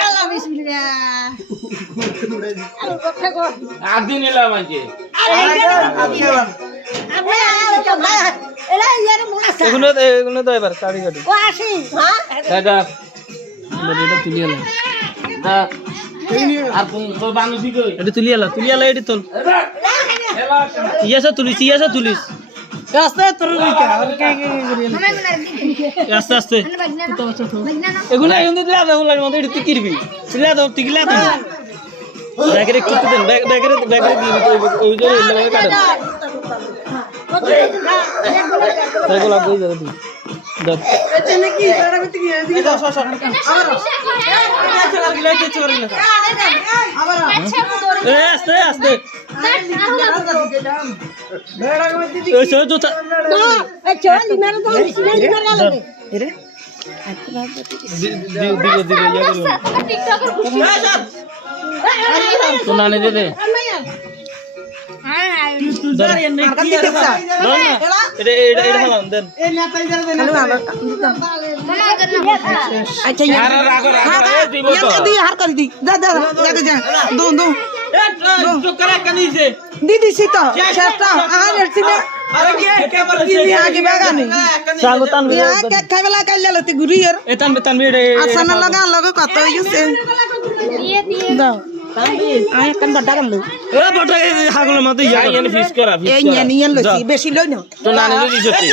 আল্লাহ বিসমিল্লাহ আরে কথা কো আদি নিলাম আজকে এগুলো তো এবার কাড়ি কাটি ও আসি হ্যাঁ দাদা এটা তুলি আলা আর তোর বান্ধবী কই এটা তুলি আলা এটি তোল ইয়াসা তুলিস আস্তে তোর রিকা আর কে আস্তে আস্তে এগুলো দিলে আদা হলার মধ্যে এটা তুই কিরবি তুলে দাও তিগলা দাও ব্যাগরে একটু দেন ব্যাগরে দিয়ে ওই যে লাগে কাটেন এগুলো কই যাবে তুই দেখ এটা নাকি এটা করতে কি এদিকে দাও সর আবার আস্তে ওই সব তো এ চল লিমারে তো লিমারে গেল এরে তো নানে দে দে এটা হালান দেন আচ্ছা হার করে দি যা দিদি সীতা শেষটা আর সিনে আগে বাগানে সাগো তানবি কে খাবেলা কাইলা লতি গুরিয়র এ তানবি এটা আসানা লাগা লগে কত হই গেছে দাও আয় কান বড় গালু এ বড় হাগলের মধ্যে ইয়া এনে ফিস করা এই নিয়ে লছি বেশি লই না তো নানে দিছতি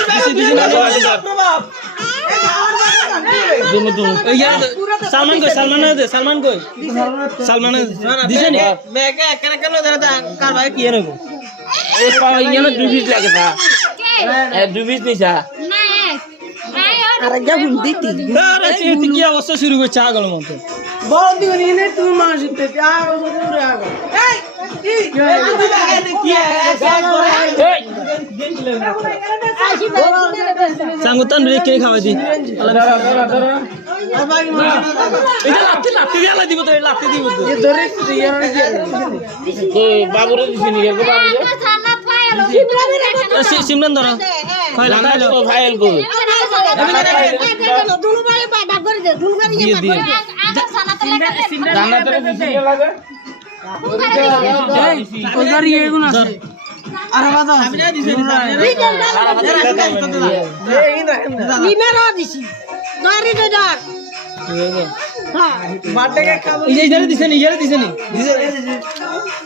দুনু ইয়া সালমান কই দিছে নি মেকে কেন দাদা কার ভাই কি এরকম এ পাওয়া ইয়া দুবিস লাগে না এ দুবিস নিছা আর যা হুন দিতি আরে তুই কি অবস্থা শুরু করছিস আগলের মধ্যে বল দিও নি নে তুমি মাসিতে আর দূরে আগো এই কি সাঙ্গুতান রে কে খাওয়া দি এটা লাত্তি গেলা দিব তো লাত্তি দিব তো এ ধরে তো বাবুরে দিছিনি কে বাবুরে সিমরান ধরো খাইলা জানা তো ফাইল কো দুনু বারে বাবা করে দে দুনু বারে দিয়ে দিয়ে জানা তো দিছি লাগে ওইবার এগুন আছে আরে বাবা আমি না দিছি লিমেরা দিছি দরি দে দর হ্যাঁ বাটে কে খাবো এই যে দিছে নি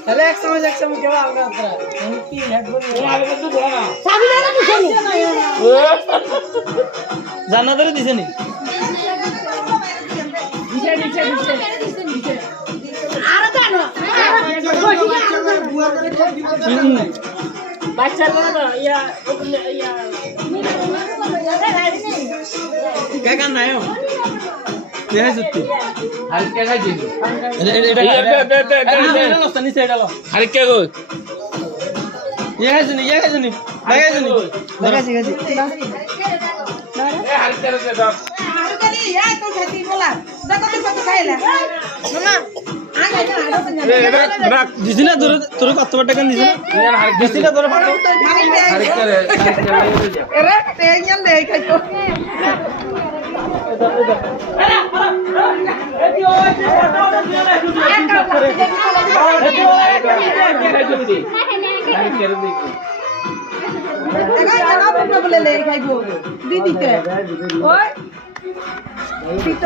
তাহলে এক সময় কেবা আলগা আতরা কি হেড বলি সাবি না দিছি জানা ধরে দিছে নি আরে জানো বাচ্চা কোন ইয়া কে কান নাও দেহে সত্যি আর কে খাইছিস এটা এটা লস্তা নিছে এটা লো আর কে কই ইয়া খাইছনি লাগাইছি এ আর কে রে দাও আরুকানি ইয়া তো খাতি বলা দেখো তো কত খাইলা মামা আগে না রাখ দিছি না তোর কত টাকা দিছি না ইয়ার আর দিছি না তোর কত আর কে রে এরে তেঞ্জান দেই খাইতো দেখাই না আপনি বলে লে খাইবো দিদিতে ওই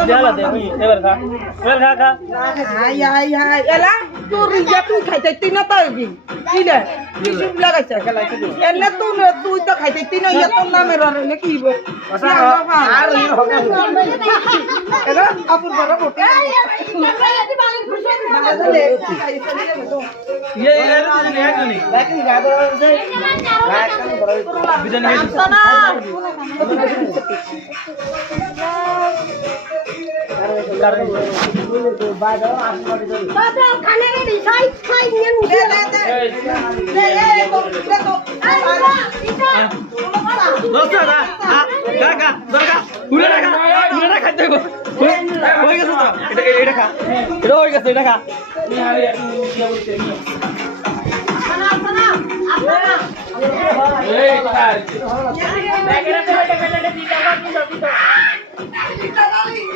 দেলা দে এবার খা হাই এলা তোর রিজা তুই খাইতে তিন তাইবি কিলে কিছু লাগাইছে এলে তুই তো খাইতে তিন ইয়া তোর নামে রে নাকি হইব আর ইন হবে এলা আপুর বড় বটে খানে রে সাই নিয়ে মুখে দোস্তা দরকা পুরো খাইতে গো হয়ে গেছে তো এটা খা এটা হয়ে গেছে এটা খা এই কার ব্যাগের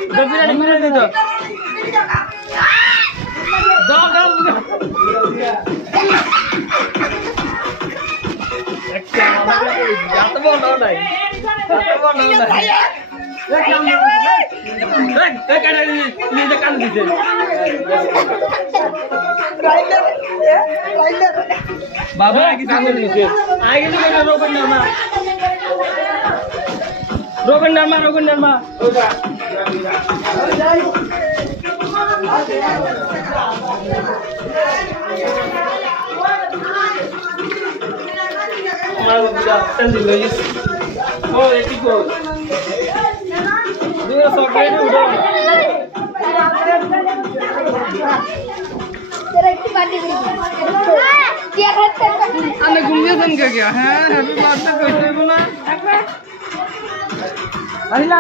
বিরিয়ানি দিত দাও দাও একটা আমাদের যত বড় নাই তত বড় নাই এই কাটা নিতে কান দিতে বাবা কিছু করে দিতে আই কিছু করে রোগন নামা ও এটি কো দুই সকালে উঠো আমি ঘুমিয়েছেন কে গিয়া হ্যাঁ হ্যাপি বার্থডে কইতে বলা আহিলা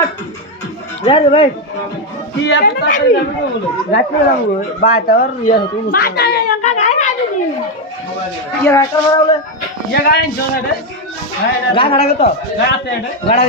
রে ভাই কি এত তাড়াতাড়ি যাবে তো বলো রাতে যাবো বাতার ইয়া হতো ইয়া রাতে বলে ये गाड़ी चल रे গা খাড়া তো गाड़ी से গাড়া